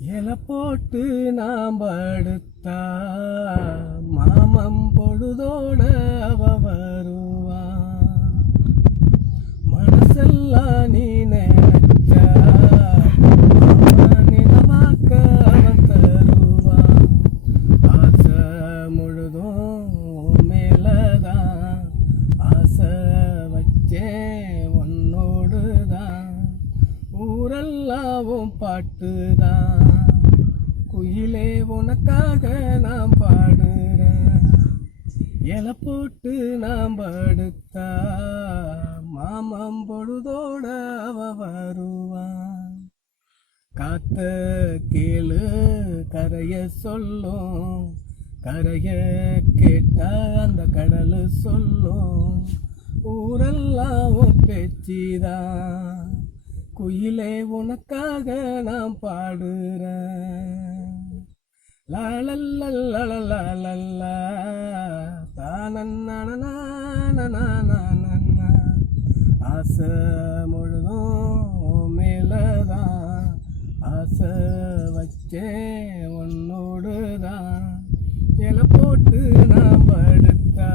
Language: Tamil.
இலை போட்டு நாம் படுத்தா மாமம் பொழுதோட அவ வருவா. மனசெல்லாம் நீ நினைச்சா மாமா நிலவாக்க அவன் தருவா. ஆசை முழுதும் மேலதான் ஆசை வச்சேன் உன்னோடுதான். ஊரெல்லாம் பாட்டுதான் குயிலே உனக்காக நான் பாடுறேன். இலை போட்டு நாம் படுத்தா மாமம் பொழுதோட அவ வருவான். காத்த கேளு கரைய சொல்லும், கரைய கேட்டா அந்த கடலு சொல்லும். ஊரெல்லாம் பேச்சிதான் குயிலே உனக்காக நான் பாடுறேன். லாலல்லல்லலலலலா தானன்னனனனனனனனன. ஆசை முழுதும் மேலதான் ஆசை வச்சேன் உன்னோடுதான். இலை போட்டு நான் படுத்தா